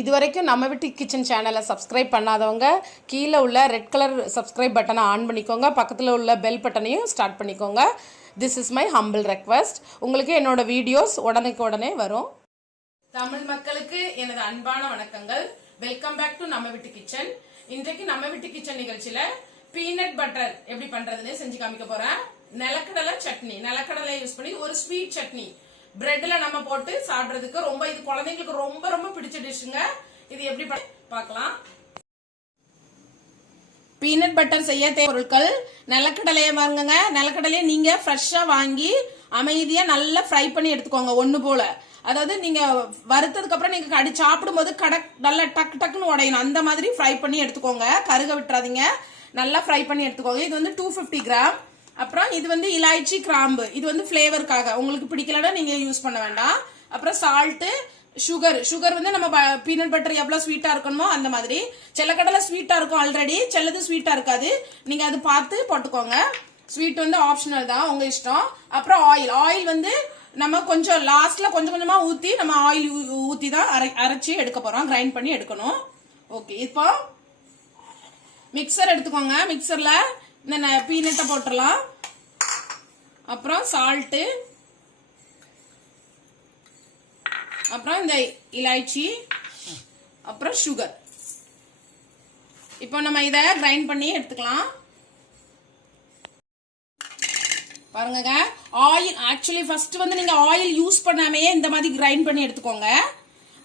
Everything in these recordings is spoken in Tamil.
இதுவரைக்கும் நம்ம வீட்டு கிச்சன் சேனலை சப்ஸ்கிரைப் பண்ணாதவங்க கீழே உள்ள ரெட் கலர் சப்ஸ்கிரைப் பட்டனை ஆன் பண்ணிக்கோங்க. பக்கத்தில் உள்ள பெல் பட்டனையும் ஸ்டார்ட் பண்ணிக்கோங்க. This is my humble request. உங்களுக்கு என்னோட வீடியோஸ் உடனே வரும். தமிழ் மக்களுக்கு எனது அன்பான வணக்கங்கள். வெல்கம் பேக் டு நம்ம வீட்டு கிச்சன். இன்றைக்கு நம்ம வீட்டு கிச்சன் நிகழ்ச்சியில பீனட் பட்டர் எப்படி பண்றதுன்னு செஞ்சு காமிக்க போறேன். நிலக்கடலை சட்னி, நிலக்கடலை யூஸ் பண்ணி ஒரு ஸ்வீட் சட்னி பிரெட்ல நம்ம போட்டு சாப்பிடுறதுக்கு ரொம்ப, இது குழந்தைங்களுக்கு ரொம்ப ரொம்ப பிடிச்ச டிஷ்ங்க. இது எப்படி பார்க்கலாம். பீனட் பட்டர் செய்ய தேவை பொருட்கள்: நிலக்கடலையை வாங்குங்க. நிலக்கடலையை நீங்க ஃப்ரெஷ்ஷா வாங்கி அமைதியா நல்லா ஃப்ரை பண்ணி எடுத்துக்கோங்க. ஒண்ணு போல, அதாவது நீங்க வறுத்ததுக்கு அப்புறம் நீங்க கடி சாப்பிடும் போது நல்லா டக்கு டக்குன்னு உடையணும். அந்த மாதிரி ஃப்ரை பண்ணி எடுத்துக்கோங்க. கருக விட்டுறாதீங்க, நல்லா ஃப்ரை பண்ணி எடுத்துக்கோங்க. இது வந்து 250 கிராம். அப்புறம் இது வந்து இலாய்ச்சி, கிராம்பு. இது வந்து ஃபிளேவருக்காக, உங்களுக்கு பிடிக்கலன்னா நீங்க யூஸ் பண்ண வேண்டாம். அப்புறம் சால்ட், சுகர் வந்து நம்ம பீனட் பட்டர் எவ்வளவு ஸ்வீட்டா இருக்கணுமோ அந்த மாதிரி. செல்லக்கடலை ஸ்வீட்டா இருக்கும் ஆல்ரெடி, செல்லது ஸ்வீட்டா இருக்காது. நீங்க அது பார்த்து போட்டுக்கோங்க. ஸ்வீட் வந்து ஆப்ஷனல் தான், உங்க இஷ்டம். அப்புறம் ஆயில் வந்து நம்ம கொஞ்சம் லாஸ்ட்ல கொஞ்சம் கொஞ்சமா ஊத்தி, நம்ம ஆயில் ஊத்தி தான் அரைச்சி எடுக்க போறோம். கிரைண்ட் பண்ணி எடுக்கணும். ஓகே, இப்போ மிக்சர் எடுத்துக்கோங்க. மிக்சர்ல இந்த பீனட்டை போட்டுடலாம். அப்புறம் சால்ட்டு, அப்புறம் இந்த இலாய்ச்சி, அப்புறம் சுகர். இப்போ நம்ம இதை கிரைண்ட் பண்ணி எடுத்துக்கலாம். பாருங்க, ஆயில் ஆக்சுவலி ஃபர்ஸ்ட் வந்து நீங்க ஆயில் யூஸ் பண்ணாமையே இந்த மாதிரி கிரைண்ட் பண்ணி எடுத்துக்கோங்க.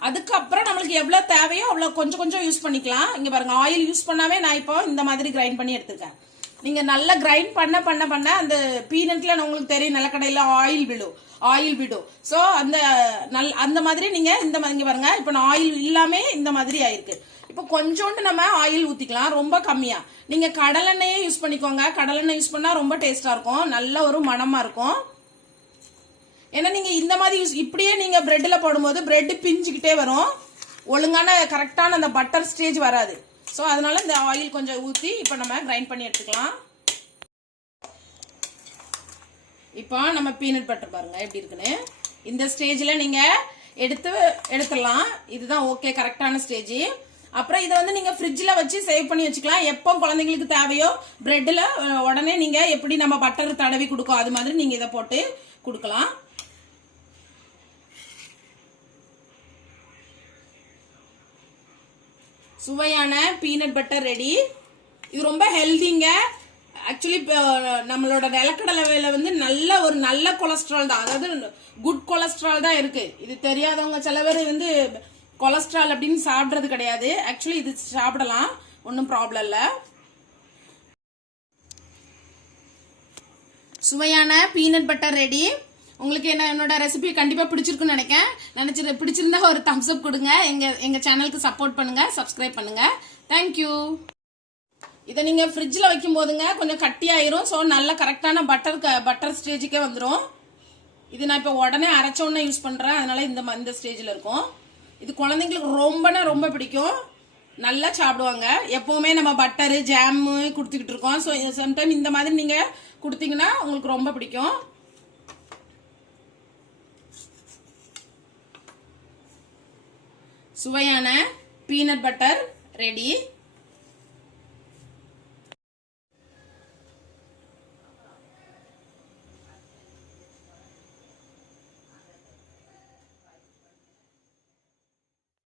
அதுக்கப்புறம் நம்மளுக்கு எவ்வளவு தேவையோ அவ்வளவு கொஞ்சம் கொஞ்சம் யூஸ் பண்ணிக்கலாம். இங்க பாருங்க, ஆயில் யூஸ் பண்ணாவே நான் இப்போ இந்த மாதிரி கிரைண்ட் பண்ணி எடுத்துருக்கேன். நீங்க நல்லா கிரைண்ட் பண்ண பண்ண பண்ண அந்த பீனட்ல உங்களுக்கு தெரியும், நிலக்கடையில ஆயில் விடும். சோ அந்த மாதிரி நீங்க இந்த மாதிரி பாருங்க, இப்ப நான் ஆயில் இல்லாம இந்த மாதிரி ஆயிருக்கு. இப்போ கொஞ்சோண்டு நம்ம ஆயில் ஊத்திக்கலாம், ரொம்ப கம்மியா. நீங்க கடலெண்ணெயே யூஸ் பண்ணிக்கோங்க. கடலெண்ணெய் யூஸ் பண்ணா ரொம்ப டேஸ்டா இருக்கும், நல்ல ஒரு மணமா இருக்கும். ஏன்னா நீங்க இந்த மாதிரி இப்படியே நீங்க பிரெட்ல போடும்போது பிரெட் பிஞ்சுக்கிட்டே வரும், ஒழுங்கான கரெக்டான அந்த பட்டர் ஸ்டேஜ் வராது. சோ அதனால இந்த ஆயில் கொஞ்சம் ஊத்தி இப்ப நம்ம கிரைண்ட் பண்ணி எடுத்துக்கலாம். இப்போ நம்ம பீனட் பட்டர் பாருங்க எப்படி இருக்குன்னு. இந்த ஸ்டேஜ்ல நீங்க எடுத்துடலாம். இதுதான் ஓகே, கரெக்டான ஸ்டேஜ். அப்புறம் இதை வந்து நீங்க ஃப்ரிட்ஜ்ல வச்சு சேவ் பண்ணி வச்சுக்கலாம். எப்போ குழந்தைங்களுக்கு தேவையோ பிரெட்ல உடனே நீங்க எப்படி நம்ம பட்டர் தடவி கொடுக்கும் அது மாதிரி நீங்க இதை போட்டு கொடுக்கலாம். சுவையான பீனட் பட்டர் ரெடி. இது ரொம்ப ஹெல்திங்க. ஆக்சுவலி நம்மளோட நிலக்கடலையில வந்து நல்ல கொலஸ்ட்ரால் தான், அதாவது குட் கொலஸ்ட்ரால் தான் இருக்கு. இது தெரியாதவங்க சில பேர் வந்து கொலஸ்ட்ரால் அப்படின்னு சாப்பிடுறது கிடையாது. ஆக்சுவலி இது சாப்பிடலாம், ஒன்றும் ப்ராப்ளம் இல்லை. சுவையான பீனட் பட்டர் ரெடி. உங்களுக்கு என்னோட ரெசிபி கண்டிப்பா பிடிச்சிருக்குன்னு பிடிச்சிருந்தா ஒரு தம்ஸ் அப் கொடுங்க. எங்க சேனலுக்கு சப்போர்ட் பண்ணுங்க, சப்ஸ்கிரைப் பண்ணுங்க. தேங்க்யூ. இதை நீங்க ஃப்ரிட்ஜ்ல வைக்கும் போதுங்க கொஞ்சம் கட்டி ஆயிரும். ஸோ நல்ல கரெக்டான பட்டர் ஸ்டேஜுக்கே வந்துடும். இது நான் இப்போ உடனே அரைச்ச உடனே யூஸ் பண்றேன், அதனால இந்த ஸ்டேஜ்ல இருக்கும். இது குழந்தைங்களுக்கு ரொம்ப பிடிக்கும், நல்லா சாப்பிடுவாங்க. எப்பவுமே நம்ம பட்டரு ஜாமு கொடுத்துக்கிட்டு இருக்கோம். ஸோ சம்டைம் இந்த மாதிரி நீங்க கொடுத்தீங்கன்னா உங்களுக்கு ரொம்ப பிடிக்கும். சுவையான பீனட் பட்டர் ரெடி.